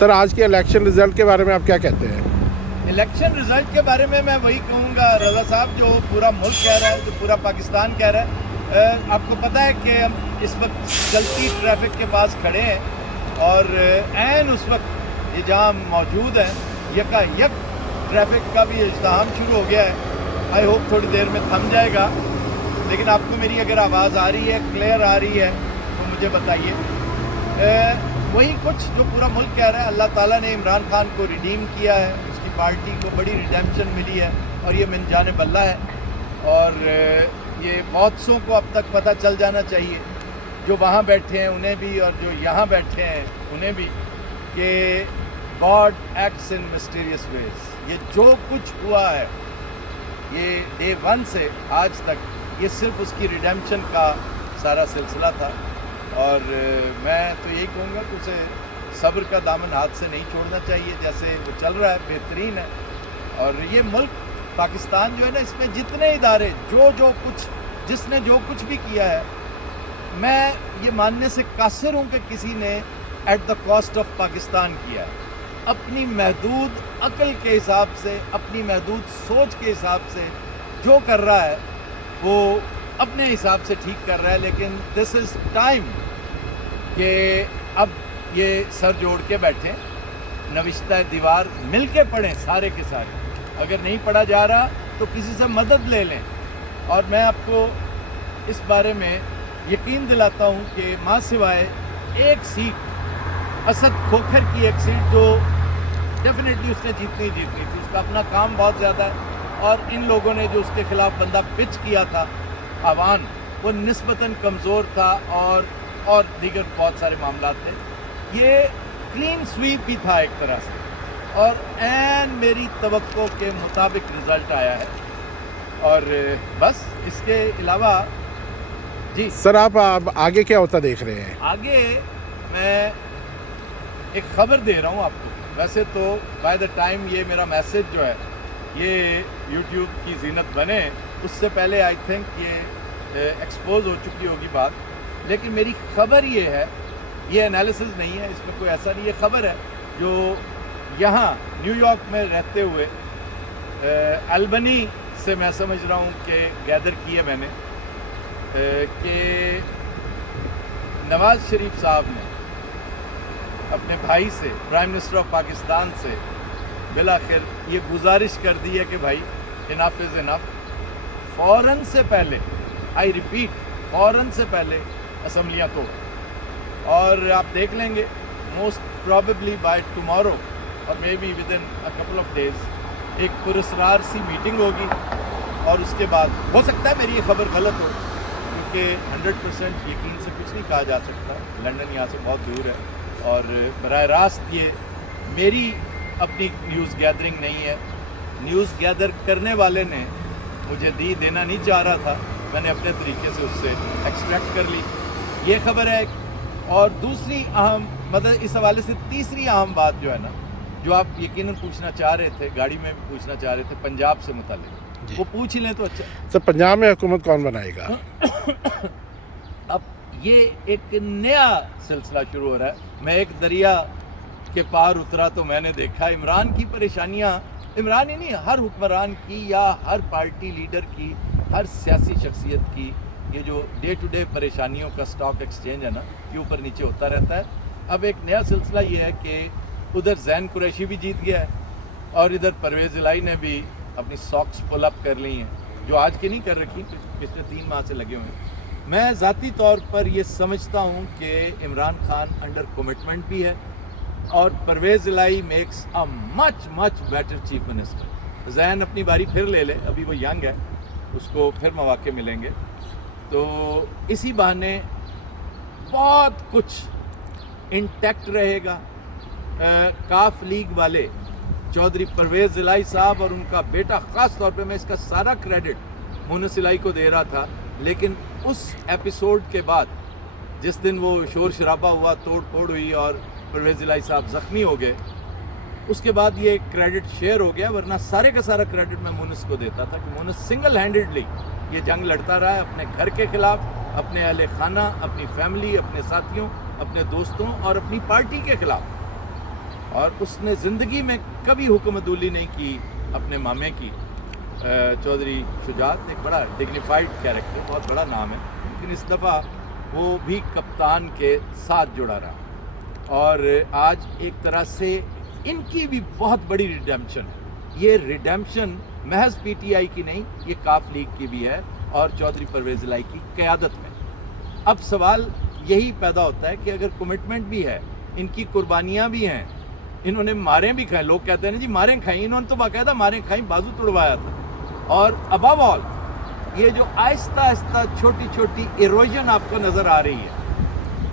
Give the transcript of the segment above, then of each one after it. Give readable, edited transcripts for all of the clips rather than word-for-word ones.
سر آج کے election result کے بارے میں آپ کیا کہتے ہیں؟ الیکشن رزلٹ کے بارے میں وہی کہوں گا رضا صاحب، جو پورا ملک کہہ رہا ہے، جو پورا پاکستان کہہ رہا ہے. آپ کو پتہ ہے کہ ہم اس وقت چلتی ٹریفک کے پاس کھڑے ہیں اور عین اس وقت یہ جہاں موجود ہیں یکا یک ٹریفک کا بھی ازدحام شروع ہو گیا ہے. آئی ہوپ تھوڑی دیر میں تھم جائے گا، لیکن آپ کو میری اگر آواز آ رہی ہے، کلیئر آ رہی ہے تو مجھے بتائیے. وہی کچھ جو پورا ملک کہہ رہا ہے، اللہ تعالیٰ نے عمران خان کو ریڈیم کیا ہے، اس کی پارٹی کو بڑی ریڈیمپشن ملی ہے اور یہ من جانب اللہ ہے. اور یہ بہت سوں کو اب تک پتہ چل جانا چاہیے، جو وہاں بیٹھے ہیں انہیں بھی اور جو یہاں بیٹھے ہیں انہیں بھی، کہ گاڈ ایکٹس ان مسٹیریس ویز. یہ جو کچھ ہوا ہے یہ ڈے 1 سے آج تک، یہ صرف اس کی ریڈیمپشن کا سارا سلسلہ تھا. اور میں تو یہی کہوں گا کہ اسے صبر کا دامن ہاتھ سے نہیں چھوڑنا چاہیے. جیسے وہ چل رہا ہے بہترین ہے. اور یہ ملک پاکستان جو ہے نا، اس میں جتنے ادارے جو کچھ جس نے جو کچھ بھی کیا ہے، میں یہ ماننے سے قاصر ہوں کہ کسی نے ate the cost of Pakistan کیا ہے. اپنی محدود عقل کے حساب سے، اپنی محدود سوچ کے حساب سے جو کر رہا ہے وہ اپنے حساب سے ٹھیک کر رہا ہے. لیکن دس از ٹائم کہ اب یہ سر جوڑ کے بیٹھیں، نوشتہ دیوار مل کے پڑھیں سارے کے سارے. اگر نہیں پڑھا جا رہا تو کسی سے مدد لے لیں. اور میں آپ کو اس بارے میں یقین دلاتا ہوں کہ ماں سوائے ایک سیٹ، اسد کھوکھر کی ایک سیٹ جو ڈیفینیٹلی اس نے جیتنی تھی، اس کا اپنا کام بہت زیادہ ہے. اور ان لوگوں نے جو اس کے خلاف بندہ پچ کیا تھا آوان، وہ نسبتاً کمزور تھا اور دیگر بہت سارے معاملات تھے. یہ کلین سویپ بھی تھا ایک طرح سے، اور عین میری توقع کے مطابق رزلٹ آیا ہے. اور بس اس کے علاوہ جی سر آپ آگے کیا ہوتا دیکھ رہے ہیں؟ آگے میں ایک خبر دے رہا ہوں آپ کو. ویسے تو بائی دا ٹائم یہ میرا میسیج جو ہے یہ یوٹیوب کی زینت بنے، اس سے پہلے آئی تھنک یہ ایکسپوز ہو چکی ہوگی بات. لیکن میری خبر یہ ہے، یہ انالیسز نہیں ہے، اس میں کوئی ایسا نہیں، یہ خبر ہے جو یہاں نیو یارک میں رہتے ہوئے البنی سے میں سمجھ رہا ہوں کہ گیدر کی ہے میں نے، کہ نواز شریف صاحب نے اپنے بھائی سے، پرائم منسٹر آف پاکستان سے بالآخر یہ گزارش کر دی ہے کہ بھائی انف از انف. فوراً سے پہلے، آئی ریپیٹ، فوراً سے پہلے اسمبلیاں توڑ. اور آپ دیکھ لیں گے most probably by tomorrow or maybe within a couple of days ایک پراسرار سی میٹنگ ہوگی. اور اس کے بعد ہو سکتا ہے میری یہ خبر غلط ہو، کیونکہ 100% یقین سے کچھ نہیں کہا جا سکتا. لندن یہاں سے بہت دور ہے اور براہ راست یہ میری اپنی نیوز گیدرنگ نہیں ہے. نیوز گیدر کرنے والے نے مجھے دینا نہیں چاہ رہا تھا، میں نے اپنے طریقے سے اس سے ایکسٹریکٹ کر لی. یہ خبر ہے. اور دوسری اہم، مطلب اس حوالے سے تیسری اہم بات جو ہے نا، جو آپ یقیناً پوچھنا چاہ رہے تھے، گاڑی میں بھی پوچھنا چاہ رہے تھے پنجاب سے متعلق، وہ پوچھ لیں تو اچھا. سر پنجاب میں حکومت کون بنائے گا؟ اب یہ ایک نیا سلسلہ شروع ہو رہا ہے. میں ایک دریا کے پار اترا تو میں نے دیکھا عمران کی پریشانیاں، عمران ہی نہیں، ہر حکمران کی یا ہر پارٹی لیڈر کی، ہر سیاسی شخصیت کی، یہ جو ڈے ٹو ڈے پریشانیوں کا سٹاک ایکسچینج ہے نا، یہ اوپر نیچے ہوتا رہتا ہے. اب ایک نیا سلسلہ یہ ہے کہ ادھر زین قریشی بھی جیت گیا ہے اور ادھر پرویز الہی نے بھی اپنی ساکس پل اپ کر لی ہیں، جو آج کی نہیں کر رکھی، پچھلے 3 ماہ سے لگے ہوئے ہیں. میں ذاتی طور پر یہ سمجھتا ہوں کہ عمران خان انڈر کمٹمنٹ بھی ہے اور Pervaiz Elahi makes a much better chief minister. زین اپنی باری پھر لے لے، ابھی وہ ینگ ہے، اس کو پھر مواقع ملیں گے. تو اسی بہانے بہت کچھ انٹیکٹ رہے گا. کاف لیگ والے چودھری پرویز الہی صاحب اور ان کا بیٹا، خاص طور پہ میں اس کا سارا کریڈٹ مونس الہی کو دے رہا تھا، لیکن اس ایپیسوڈ کے بعد جس دن وہ شور شرابہ ہوا، توڑ پھوڑ ہوئی اور پرویز الہی صاحب زخمی ہو گئے، اس کے بعد یہ کریڈٹ شیئر ہو گیا. ورنہ سارے کا سارا کریڈٹ میں مونس کو دیتا تھا کہ مونس سنگل ہینڈڈلی یہ جنگ لڑتا رہا ہے اپنے گھر کے خلاف، اپنے اہل خانہ، اپنی فیملی، اپنے ساتھیوں، اپنے دوستوں اور اپنی پارٹی کے خلاف. اور اس نے زندگی میں کبھی حکم عدولی نہیں کی اپنے مامے کی. چودھری شجاعت ایک بڑا ڈگنیفائڈ کیریکٹر, بہت بڑا نام ہے, لیکن اس دفعہ وہ بھی کپتان کے ساتھ جڑا رہا. اور آج ایک طرح سے ان کی بھی بہت بڑی ریڈیمپشن ہے. یہ ریڈیمپشن محض پی ٹی آئی کی نہیں, یہ کاف لیگ کی بھی ہے اور چودھری پرویز الہی کی قیادت میں. اب سوال یہی پیدا ہوتا ہے کہ اگر کمٹمنٹ بھی ہے, ان کی قربانیاں بھی ہیں, انہوں نے ماریں بھی کھائیں, لوگ کہتے ہیں نا جی ماریں کھائیں, انہوں نے تو باقاعدہ ماریں کھائیں, بازو توڑوایا تھا. اور ابو آل یہ جو آہستہ آہستہ چھوٹی چھوٹی ایروژن آپ کو نظر آ رہی ہے,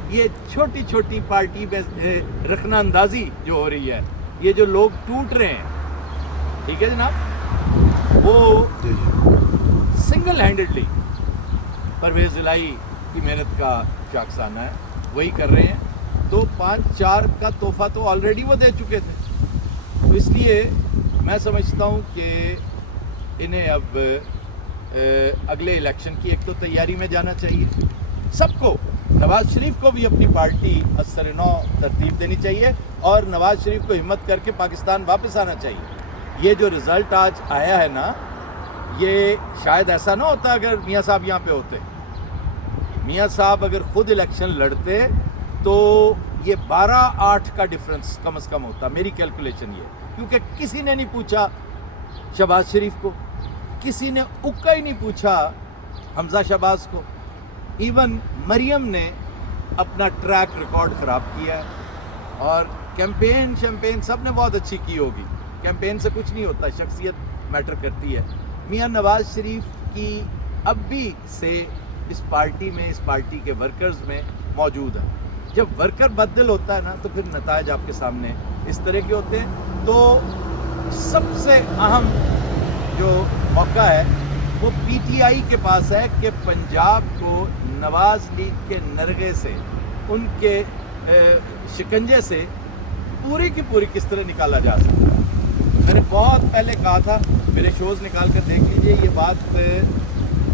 یہ چھوٹی چھوٹی پارٹی میں رکھنا اندازی جو ہو رہی ہے, یہ جو لوگ ٹوٹ رہے ہیں, ٹھیک ہے جناب, وہ سنگل ہینڈڈلی پرویز الہی کی محنت کا شاخسانہ ہے, وہی کر رہے ہیں. تو 5-4 کا تحفہ تو آلریڈی وہ دے چکے تھے. تو اس لیے میں سمجھتا ہوں کہ انہیں اب اگلے الیکشن کی ایک تو تیاری میں جانا چاہیے سب کو. نواز شریف کو بھی اپنی پارٹی اثر نو ترتیب دینی چاہیے اور نواز شریف کو ہمت کر کے پاکستان واپس آنا چاہیے. یہ جو رزلٹ آج آیا ہے نا, یہ شاید ایسا نہ ہوتا اگر میاں صاحب یہاں پہ ہوتے. میاں صاحب اگر خود الیکشن لڑتے تو یہ 12-8 کا ڈفرنس کم از کم ہوتا, میری کیلکولیشن یہ. کیونکہ کسی نے نہیں پوچھا شہباز شریف کو, کسی نے اکا ہی نہیں پوچھا حمزہ شہباز کو. ایون مریم نے اپنا ٹریک ریکارڈ خراب کیا ہے. اور کیمپین سب نے بہت اچھی کی ہوگی, کیمپین سے کچھ نہیں ہوتا, شخصیت میٹر کرتی ہے. میاں نواز شریف کی اب بھی سے اس پارٹی میں, اس پارٹی کے ورکرز میں موجود ہے. جب ورکر بدل ہوتا ہے نا تو پھر نتائج آپ کے سامنے اس طرح کے ہوتے ہیں. تو سب سے اہم جو موقع ہے وہ پی ٹی آئی کے پاس ہے کہ پنجاب کو نواز لیگ کے نرغے سے, ان کے شکنجے سے پوری کی پوری کس طرح نکالا جا سکتا ہے. میں نے بہت پہلے کہا تھا, میرے شوز نکال کر دیکھ لیجئے, یہ بات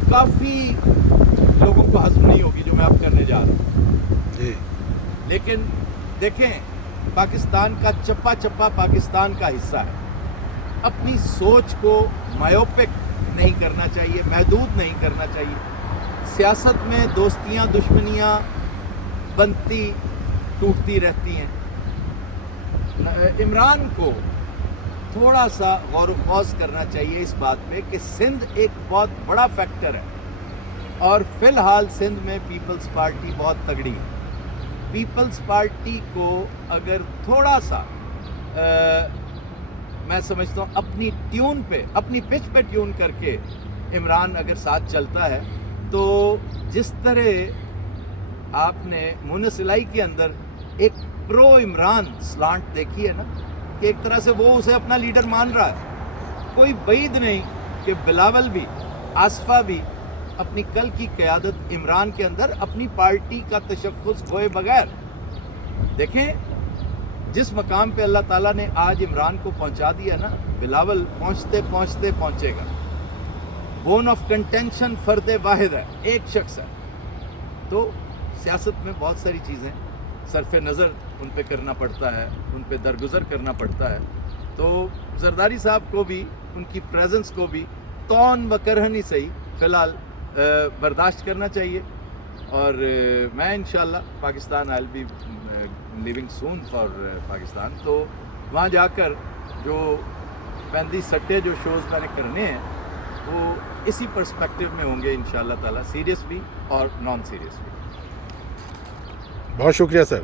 کافی لوگوں کو ہضم نہیں ہوگی جو میں اب کرنے جا رہا ہوں. لیکن دیکھیں, پاکستان کا چپا چپا پاکستان کا حصہ ہے. اپنی سوچ کو مایوپک نہیں کرنا چاہیے, محدود نہیں کرنا چاہیے. سیاست میں دوستیاں دشمنیاں بنتی ٹوٹتی رہتی ہیں. عمران کو تھوڑا سا غور و خوض کرنا چاہیے اس بات پہ کہ سندھ ایک بہت بڑا فیکٹر ہے اور فی الحال سندھ میں پیپلز پارٹی بہت تگڑی ہے. پیپلز پارٹی کو اگر تھوڑا سا میں سمجھتا ہوں اپنی ٹیون پہ, اپنی پچ پہ ٹیون کر کے عمران اگر ساتھ چلتا ہے تو جس طرح آپ نے مونس الہی کے اندر ایک پرو عمران سلانٹ دیکھی ہے نا, کہ ایک طرح سے وہ اسے اپنا لیڈر مان رہا ہے. کوئی بعید نہیں کہ بلاول بھی, آصفہ بھی اپنی کل کی قیادت عمران کے اندر اپنی پارٹی کا تشخص ہوئے بغیر, دیکھیں جس مقام پہ اللہ تعالیٰ نے آج عمران کو پہنچا دیا نا, بلاول پہنچتے پہنچتے پہنچے گا. بون آف کنٹینشن فرد واحد ہے, ایک شخص ہے. تو سیاست میں بہت ساری چیزیں صرف نظر ان پہ کرنا پڑتا ہے, ان پہ درگزر کرنا پڑتا ہے. تو زرداری صاحب کو بھی ان کی پریزنس کو بھی تون و کرہنی صحیح فی الحال برداشت کرنا چاہیے. اور میں انشاءاللہ Pakistan I will be leaving soon for Pakistan. تو وہاں جا کر جو 35 سٹے جو شوز میں نے کرنے ہیں وہ اسی پرسپیکٹیو میں ہوں گے انشاءاللہ تعالیٰ, سیریس بھی اور نان سیریس بھی. بہت شکریہ سر.